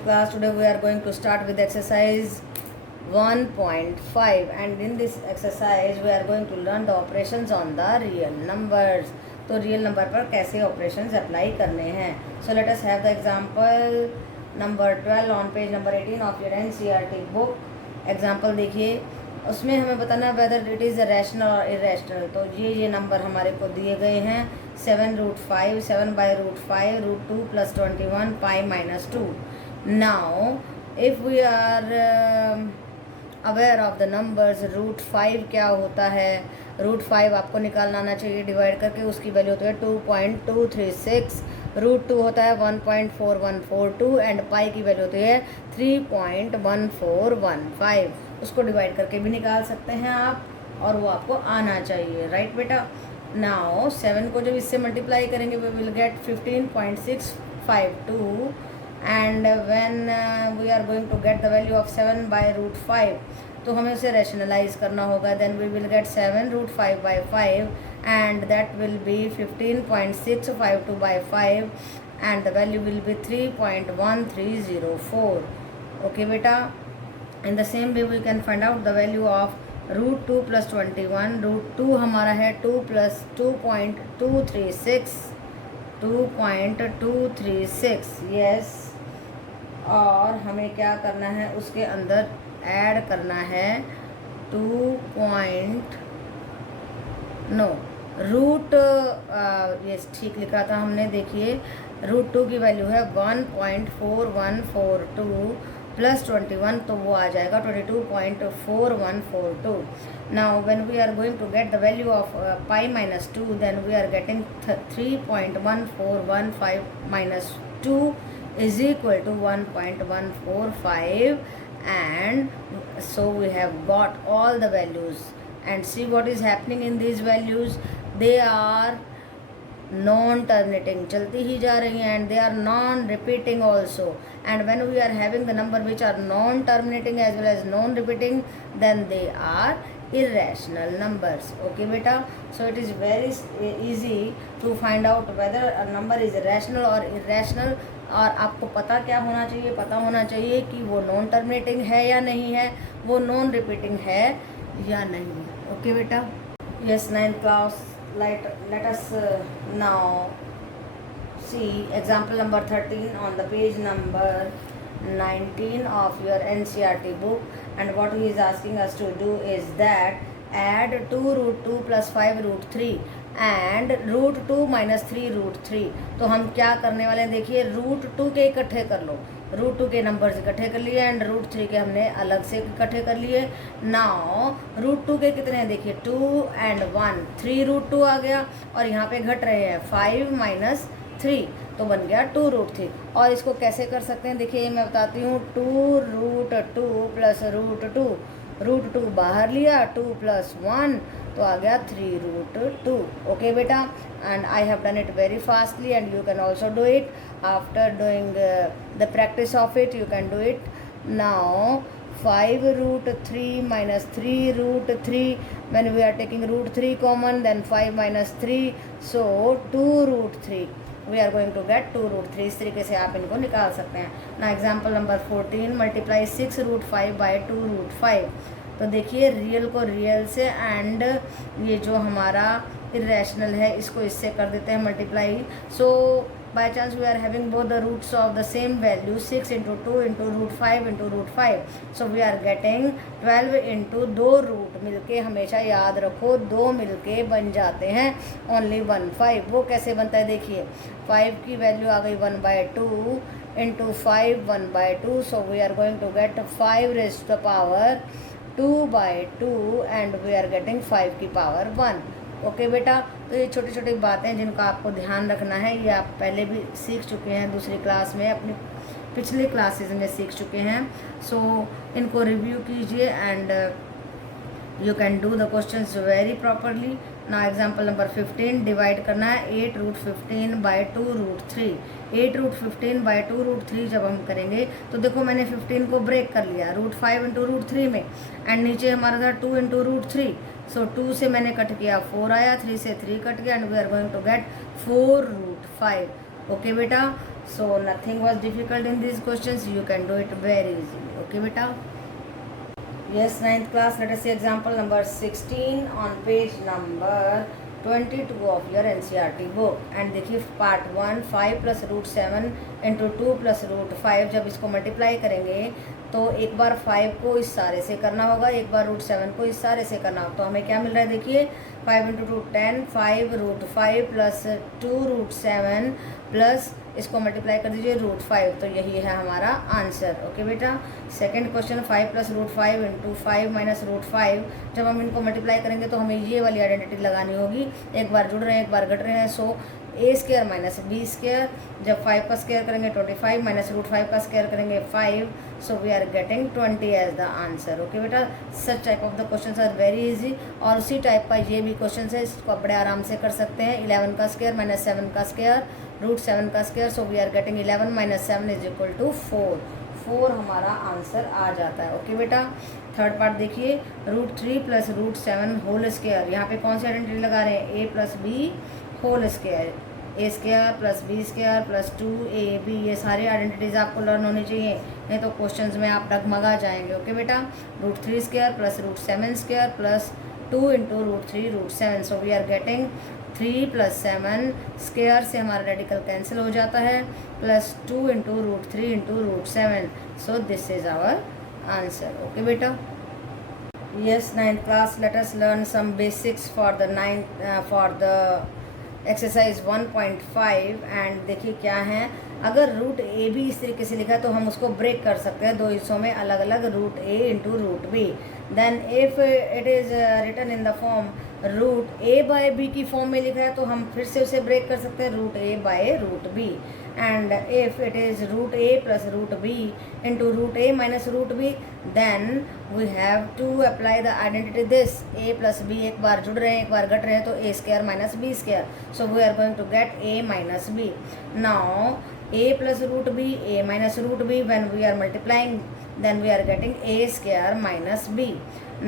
ninth class. Today we are going to start with exercise 1.5 and in this exercise we are going to learn the operations on the real numbers. तो real number पर कैसे operations apply करने हैं. So let us have the example number 12 on page number 18 of your NCERT book. Example देखिए, उसमें हमें बताना whether it is rational और इरेशनल. तो ये नंबर हमारे को दिए गए हैं 7√5, 7/√5, √2 + 21 π-2. Now if we are aware of the numbers, √5 क्या होता है. √5 आपको निकालना आना चाहिए डिवाइड करके. उसकी वैल्यू होती है 2.236. √2 होता है 1.4142 एंड पाई की वैल्यू होती है 3.1415. उसको डिवाइड करके भी निकाल सकते हैं आप और वो आपको आना चाहिए. राइट बेटा. नाउ 7 को जब इससे मल्टीप्लाई करेंगे we will get 15.652 and when we are going to get the value of 7/√5 तो हमें उसे रैशनलाइज करना होगा. Then we will get 7√5/5 and that will be 15.652/5 and the value will be 3.1304. Okay बेटा. In the same way we can find out the value of √2 + 21. √2 हमारा है 2 + 2.236. 2.236 yes. और हमें क्या करना है, उसके अंदर ऐड करना है रूट यस ठीक लिखा था हमने. देखिए √2 की वैल्यू है 1.4142 + 21 तो वो आ जाएगा 22.4142. Now when we are going to get the value of π-2 then we are getting 3.1415 - 2 is equal to 1.145 and so we have got all the values and see what is happening in these values. They are non terminating, चलती ही जा रही हैं, and they are non repeating also. And when we are having the number which are non terminating as well as non repeating, then they are irrational numbers. Okay beta. So it is very easy to find out whether a number is rational or irrational. और आपको पता क्या होना चाहिए, पता होना चाहिए कि वो नॉन टर्मिनेटिंग है या नहीं है, वो नॉन रिपीटिंग है या नहीं. ओके बेटा. Yes 9th class. Let us now see example number 13 on the page number 19 of your NCERT book, and what he is asking us to do is that add 2√2 + 5√3 and √2 - 3√3. तो हम क्या करने वाले हैं, देखिए √2 के इकट्ठे कर लो. √2 के नंबर्स इकट्ठे कर लिए एंड √3 के हमने अलग से इकट्ठे कर लिए. नाउ √2 के कितने हैं, देखिए 2 and 1, 3√2 आ गया और यहाँ पे घट रहे हैं 5 - 3 तो बन गया 2√3. और इसको कैसे कर सकते हैं, देखिए मैं बताती हूँ. 2√2 + √2, √2 बाहर लिया, 2 + 1 तो आ गया 3√2. ओके बेटा. And I have done it very fastly and you can also do it. After doing the practice of it you can do it. Now 5√3 - 3√3, when we are taking √3 common then 5 - 3 so 2√3 we are going to get 2√3. इस तरीके से आप इनको निकाल सकते हैं. ना example number 14 multiply 6√5/2√5. तो देखिए रियल को रियल से एंड ये जो हमारा इरेशनल है इसको इससे कर देते हैं multiply. So by chance we are having both the roots of the same value 6 × 2 × √5 × √5. So we are getting 12 × 2 root मिलके, हमेशा याद रखो 2 मिलके बन जाते हैं ओनली 1/5. वो कैसे बनता है, देखिए 5 की वैल्यू आ गई 1/2 × 5 1/2. So we are going to get 5⁻² 2/2 and we are getting 5 की पावर 1. ओके बेटा. तो ये छोटी छोटी बातें जिनका आपको ध्यान रखना है, ये आप पहले भी सीख चुके हैं, दूसरी क्लास में अपनी पिछली क्लासेस में सीख चुके हैं. सो इनको रिव्यू कीजिए and you can do the questions very properly. ना एग्जाम्पल नंबर 15 डिवाइड करना है 8√15/2√3. 8√15/2√3 जब हम करेंगे तो देखो मैंने 15 को ब्रेक कर लिया √5 × √3 में एंड नीचे हमारा था 2 × √3. सो 2 से मैंने कट किया 4 आया, 3 से 3 कट गया and we are going to get 4√5. Okay बेटा. So nothing was difficult in these questions. You can do it very easily. Okay, beta. Yes, ninth class. Let us see example number 16 on page number 22 of your NCERT book. And देखिए part 1 5 plus root 7 into 2 plus root 5, जब इसको multiply करेंगे तो एक बार 5 को इस सारे से करना होगा, एक बार रूट 7 को इस सारे से करना होगा। तो हमें क्या मिल रहा है देखिए 5 into 2 10, 5 root 5 plus 2 root 7 plus इसको मल्टीप्लाई कर दीजिए रूट 5, तो यही है हमारा आंसर। ओके बेटा। Second question 5 plus root 5 into 5 minus root 5, जब हम इनको मल्टीप्लाई करेंगे तो हमें ये वाली आइडेंटिटी लगानी होगी, एक बार जुड़ रहे हैं एक बार घट रहे हैं। सो ए स्क्वायर माइनस बी स्क्वायर, जब 5 का स्क्वायर करेंगे 25 माइनस रूट 5 का स्क्वायर करेंगे 5, so we are getting 20 as the answer. Okay बेटा। Such type of the question are very easy, और उसी टाइप का ये भी क्वेश्चन है, इसको आप बड़े आराम से कर सकते हैं। 11 का स्क्वायर माइनस 7 का स्क्वायर रूट 7 का square, so we are getting 11 minus 7 is equal to 4 हमारा आंसर आ जाता है। ओके बेटा। थर्ड पार्ट देखिए root 3 plus root 7 whole square, यहाँ पे कौन सी आइडेंटिटी लगा रहे हैं, A plus B whole square, A square plus B square plus 2ab, ये सारी आइडेंटिटीज आपको लर्न होनी चाहिए, नहीं तो क्वेश्चंस में आप डगमगा जाएंगे। ओके बेटा। Root 3 square plus root 7 square plus 2 into root 3 root 7, so we are getting 3 plus 7 square से हमारा रेडिकल कैंसिल हो जाता है, plus 2 into root 3 into root 7, so this is our answer. Okay बेटा। Yes, ninth class, let us learn some basics for the exercise 1.5। And देखिए क्या है, अगर रूट ए बी इस तरीके से लिखा है तो हम उसको ब्रेक कर सकते हैं दो हिस्सों में अलग अलग, root A into root B. Then if it is written in the form root A by B की फॉर्म में लिखा है तो हम फिर से उसे ब्रेक कर सकते हैं root A by root B. And if it is root A plus root B into root A minus root B, then we have to apply the identity this A plus B, एक बार जुड़ रहे हैं एक बार घट रहे हैं तो A square minus B square, so we are going to get A minus B. Now a plus root b, a minus root b, when we are multiplying then we are getting a square minus b.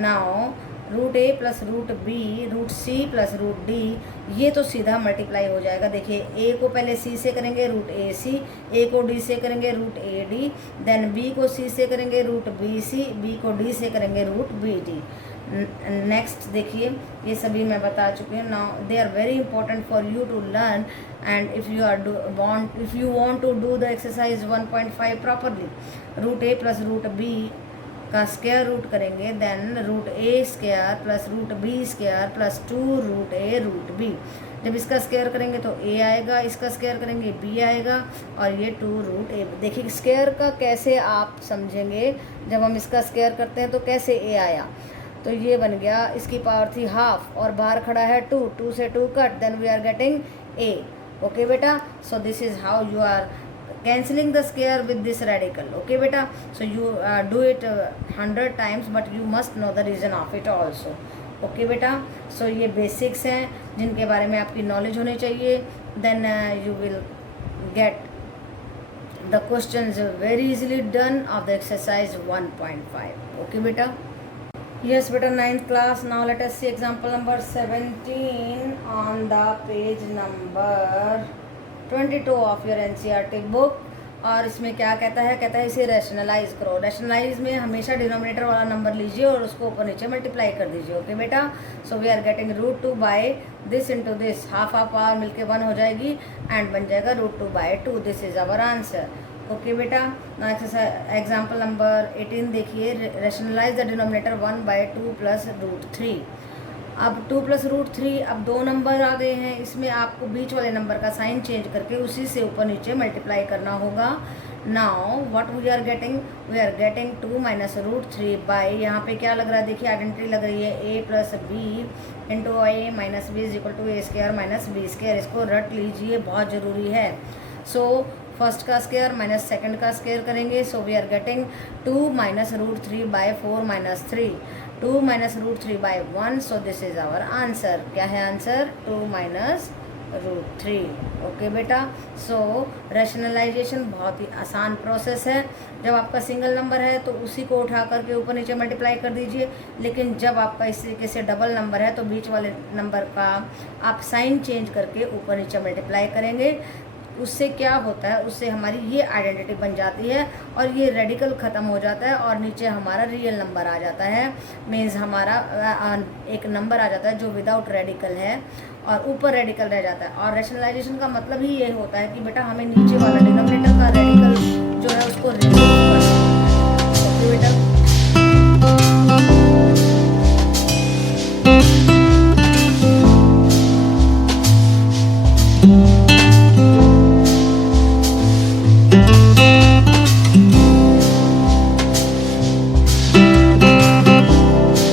Now root A plus root B root C plus root D, ये तो सीधा multiply हो जाएगा। देखिए ए को पहले सी से करेंगे रूट ए सी, ए को डी से करेंगे root A D, then B को सी से करेंगे रूट बी सी, बी को डी से करेंगे रूट बी डी। नेक्स्ट देखिए ये सभी मैं बता चुकी हूँ। Now they are very important for you to learn, and if you want to do the exercise 1.5 properly, root A plus root B का स्क्वायर रूट करेंगे, then root A square plus root B square plus 2 root A root B. जब इसका square करेंगे तो ए आएगा, इसका square करेंगे B आएगा, और ये 2 रूट ए। देखिए स्क्वायर का कैसे आप समझेंगे, जब हम इसका स्क्वायर करते हैं तो कैसे ए आया, तो ये बन गया, इसकी पावर थी हाफ और बाहर खड़ा है 2 से 2 cut, then we are getting A. Okay बेटा। So this is how you are cancelling the square with this radical. Okay beta. So you do it 100 times, but you must know the reason of it also. Okay beta. So ये basics हैं जिनके बारे में आपकी knowledge होनी चाहिए, then you will get the questions very easily done of the exercise 1.5. Okay beta. Yes beta, 9th class. Now let us see example number 17 on the page number 22 of your NCERT book. और इसमें क्या कहता है, कहता है इसे rationalise करो। Rationalise में हमेशा डिनोमिनेटर वाला नंबर लीजिए और उसको ऊपर नीचे मल्टीप्लाई कर दीजिए। ओके बेटा। So we are getting root 2 by this into this, half half power मिलके 1 हो जाएगी एंड बन जाएगा root 2 by 2। This is our answer. Okay बेटा। एग्जाम्पल नंबर 18 देखिए, rationalise the denominator 1 by 2 plus root 3। अब 2 प्लस रूट 3, अब 2 नंबर आ गए हैं, इसमें आपको बीच वाले नंबर का साइन चेंज करके उसी से ऊपर नीचे मल्टीप्लाई करना होगा। Now what we are getting, we are getting 2 minus root 3 by, यहाँ पे क्या लग रहा है देखिए आइडेंटिटी लग रही है A plus B into A minus B is equal to A square minus B square. इसको रट लीजिए, बहुत ज़रूरी है। सो फर्स्ट का स्क्वायर माइनस सेकंड का स्क्वायर करेंगे, so we are getting 2 minus root 3 by 4 minus 3, 2 minus root 3 by 1, so this is our answer. क्या है आंसर, 2 माइनस रूट 3। ओके बेटा। सो रैशनलाइजेशन बहुत ही आसान प्रोसेस है। जब आपका सिंगल नंबर है तो उसी को उठा करके ऊपर नीचे मल्टीप्लाई कर दीजिए, लेकिन जब आपका इस तरीके से डबल नंबर है तो बीच वाले नंबर का आप साइन चेंज करके ऊपर नीचे मल्टीप्लाई करेंगे। उससे क्या होता है, उससे हमारी ये आइडेंटिटी बन जाती है और ये रेडिकल ख़त्म हो जाता है और नीचे हमारा रियल नंबर आ जाता है। मीन्स हमारा एक नंबर आ जाता है जो विदाउट रेडिकल है और ऊपर रेडिकल रह जाता है। और रैशनलाइजेशन का मतलब ही ये होता है कि बेटा हमें नीचे वाला डिनोमिनेटर का रेडिकल जो है उसको रिमूव करना है। ओके बेटा।